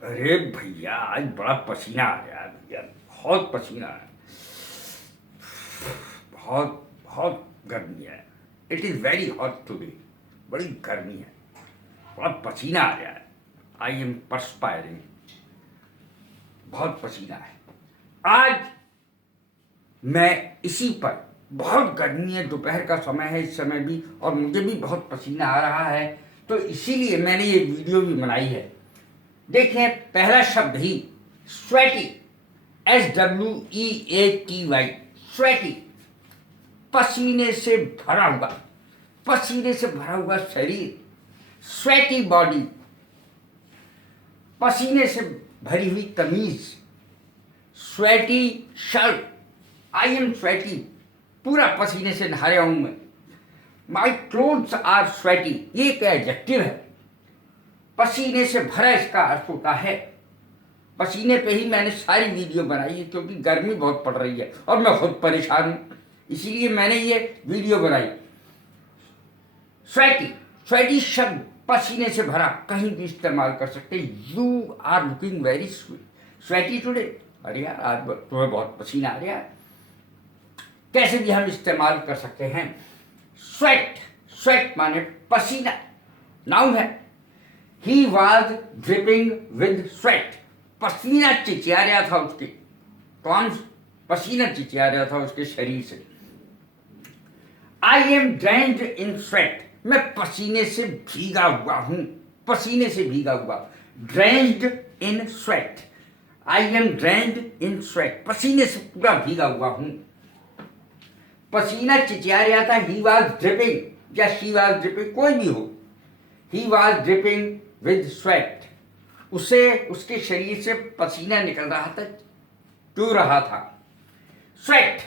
अरे भैया आज बड़ा पसीना आ रहा है भैया, बहुत पसीना है। बहुत बहुत गर्मी है। It is very hot today. बड़ी गर्मी है, बड़ा पसीना आ रहा है। आई एम परस्पायरिंग, बहुत पसीना है। आज मैं इसी पर, बहुत गर्मी है, दोपहर का समय है इस समय भी, और मुझे भी बहुत पसीना आ रहा है, तो इसीलिए मैंने ये वीडियो भी बनाई है। देखें, पहला शब्द ही स्वेटी, SWEATY, स्वेटी, पसीने से भरा हुआ, पसीने से भरा हुआ शरीर, स्वेटी बॉडी, पसीने से भरी हुई कमीज, sweaty shirt. I am sweaty, पूरा पसीने से नहा रहा हूं मैं। माई क्लोथ्स आर स्वेटी, ये एक एडजेक्टिव है। पसीने से भरा इसका अर्थ होता है। पसीने पे ही मैंने सारी वीडियो बनाई है, क्योंकि गर्मी बहुत पड़ रही है और मैं खुद परेशान हूं, इसीलिए मैंने ये वीडियो बनाई। स्वेटी, स्वेटी शब्द पसीने से भरा कहीं भी इस्तेमाल कर सकते। You are looking very sweaty today. अरे यार आज तुम्हें बहुत पसीना आ रहा है, कैसे भी हम इस्तेमाल कर सकते हैं। स्वेट, स्वेट माने पसीना, नाउन है। He was dripping with sweat, पसीना चिचिया रहा था उसके। कौन? पसीना चिचिया रहा था उसके शरीर से। I am drained in sweat, मैं पसीने से भीगा हुआ हूं, पसीने से भीगा हुआ। Drained in sweat, I am drained in sweat, पसीने से पूरा भीगा हुआ हूं। पसीना चिचिया रहा था। ही वॉज ड्रिपिंग या शी वॉज ड्रिपिंग, कोई भी हो। He was dripping with sweat, उसे उसके शरीर से पसीना निकल रहा था, चू रहा था। स्वेट,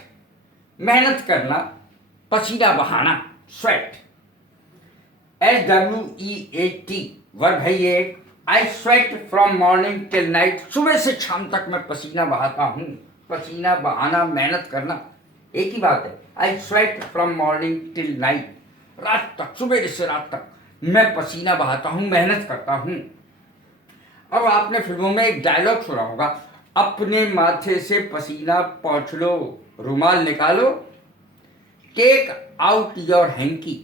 मेहनत करना, पसीना बहाना, स्वेट। SWEAT वर्ब है ये। I sweat from morning till night, सुबह से शाम तक मैं पसीना बहाता हूं। पसीना बहाना, मेहनत करना एक ही बात है। I sweat from morning till night, रात तक, सुबह से रात तक मैं पसीना बहाता हूं, मेहनत करता हूं। अब आपने फिल्मों में एक डायलॉग सुना होगा, अपने माथे से पसीना पोंछ लो, रुमाल निकालो, take out your hanky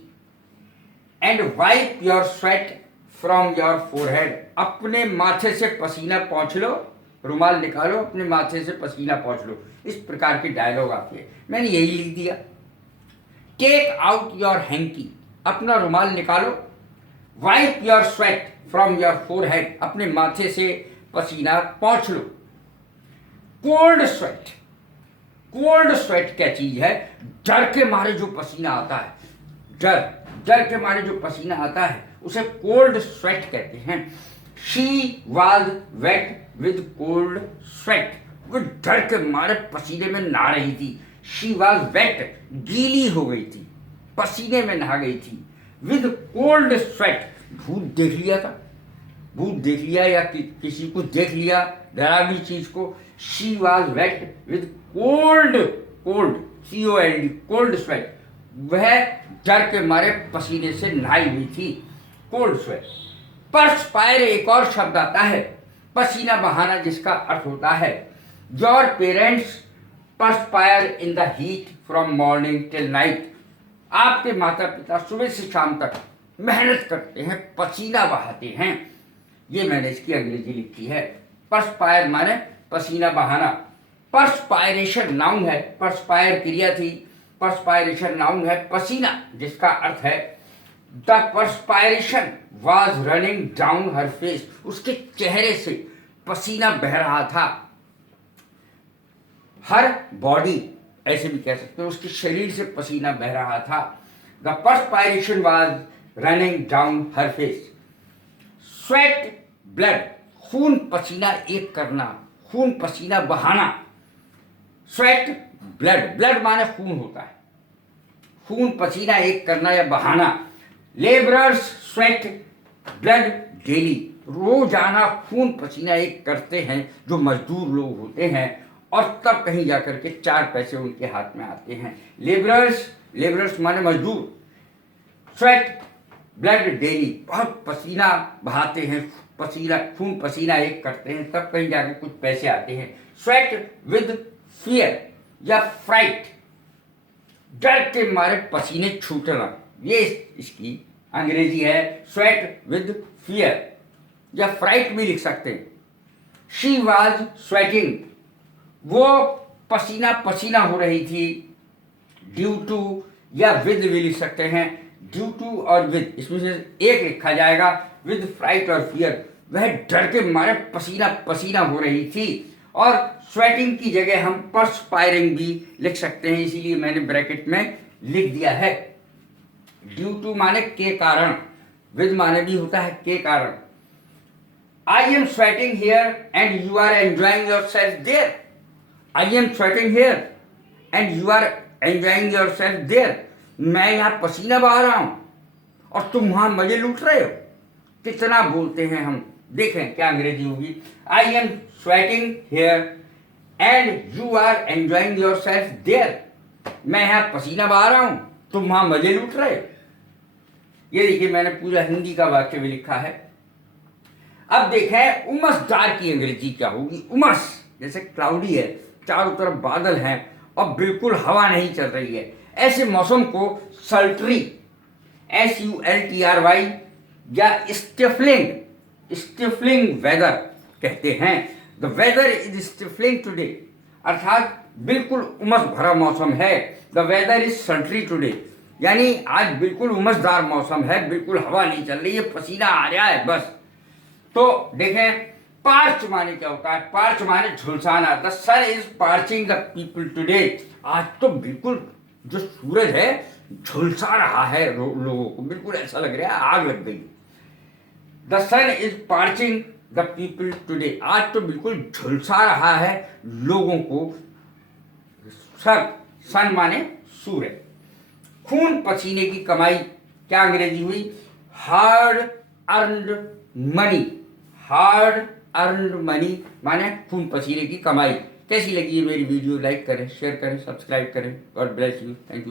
and wipe your sweat from your forehead. अपने माथे से पसीना पोंछ लो, रुमाल निकालो, अपने माथे से पसीना पोंछ लो, इस प्रकार के डायलॉग आते हैं। मैंने यही लिख दिया। टेक आउट योर हैंकी, अपना रुमाल निकालो। Wipe your sweat from your forehead, अपने माथे से पसीना पोंछ लो। कोल्ड स्वेट, कोल्ड स्वेट क्या चीज है? डर के मारे जो पसीना आता है, डर के मारे जो पसीना आता है उसे कोल्ड स्वेट कहते हैं। She was wet with cold sweat, वो डर के मारे पसीने में नहा रही थी। शी वॉज वेट, गीली हो गई थी, पसीने में नहा गई थी। विद कोल्ड स्वेट, भूत देख लिया था, भूत देख लिया या किसी को देख लिया, डरावनी चीज को। She was wet with cold, cold COLD, cold sweat, वह डर के मारे पसीने से नहाई हुई थी, कोल्ड स्वेट। परस्पायर एक और शब्द आता है, पसीना बहाना, जिसका अर्थ होता है your parents perspire in the heat from morning till night. आपके माता पिता सुबह से शाम तक मेहनत करते हैं, पसीना बहाते हैं। ये मैंने इसकी अंग्रेजी लिखी है। परस्पायर माने पसीना बहाना। परस्पायरेशन नाउन है, परस्पायर क्रिया थी, परस्पायरेशन नाउन है। पसीना जिसका अर्थ है the perspiration was running down her face, उसके चेहरे से पसीना बह रहा था। हर बॉडी ऐसे भी कह सकते हैं, उसके शरीर से पसीना बह रहा था। The perspiration was running down her face. Sweat blood, खून पसीना एक करना, खून पसीना बहाना। स्वेट ब्लड, ब्लड माने खून होता है, खून पसीना एक करना या बहाना। लेबरर्स स्वेट ब्लड डेली, रोजाना खून पसीना एक करते हैं जो मजदूर लोग होते हैं, और तब कहीं जाकर के 4 पैसे उनके हाथ में आते हैं। लेबरर्स, लेबरर्स माने मजदूर। स्वेट ब्लड डेली, बहुत पसीना बहाते हैं, पसीना खून पसीना एक करते हैं तब कहीं जाके कुछ पैसे आते हैं। स्वेट विद फियर या फ्राइट, डर के मारे पसीने छूटना, ये इसकी अंग्रेजी है। स्वेट विद फियर या फ्राइट भी लिख सकते हैं। शी वॉज स्वेटिंग, वो पसीना पसीना हो रही थी। ड्यू टू या विद भी लिख सकते हैं। ड्यू टू और विद, इसमें से एक लिखा जाएगा। विद फ्राइट और फियर, वह डर के मारे पसीना पसीना हो रही थी। और स्वेटिंग की जगह हम परस्पायरिंग भी लिख सकते हैं, इसीलिए मैंने ब्रैकेट में लिख दिया है। ड्यू टू माने के कारण, विद माने भी होता है के कारण। I am sweating here and you are enjoying yourself there. I am sweating here and you are enjoying yourself there. मैं यहाँ पसीना बहा रहा हूँ और तुम वहाँ मजे लूट रहे हो। कितना बोलते हैं हम, देखें क्या अंग्रेजी होगी। I am sweating here and you are enjoying yourself there. मैं यहाँ पसीना बहा रहा हूँ, तुम वहाँ मजे लूट रहे हो। ये देखिए मैंने पूरा हिंदी का वाक्य भी लिखा है। अब देखें उमसदार की अंग्रेजी क्या होगी। उमस जैसे क्लाउडी है, चारों तरफ बादल हैं और बिल्कुल हवा नहीं चल रही है, ऐसे मौसम को सल्ट्री, SULTRY या स्टिफलिंग वेदर कहते हैं। The weather is stifling today, अर्थात बिल्कुल उमस भरा मौसम है। The weather is sultry today, यानी आज बिल्कुल उमसदार मौसम है, बिल्कुल हवा नहीं चल रही है, पसीना आ रहा है बस। तो देखें पार्च माने क्या होता है। पार्च माने झुलसाना। The sun is parching the people today, आज तो बिल्कुल जो सूरज है झुलसा रहा है लोगों को, बिल्कुल ऐसा लग रहा है आग लग गई। The sun is parching the people today, आज तो बिल्कुल झुलसा रहा है लोगों को। सन माने सूरज। खून पसीने की कमाई क्या अंग्रेजी हुई। Hard earned money. Hard earned money माने खून पसीने की कमाई। कैसी लगी ये मेरी वीडियो, लाइक करें, शेयर करें, सब्सक्राइब करें। God bless you, thank you.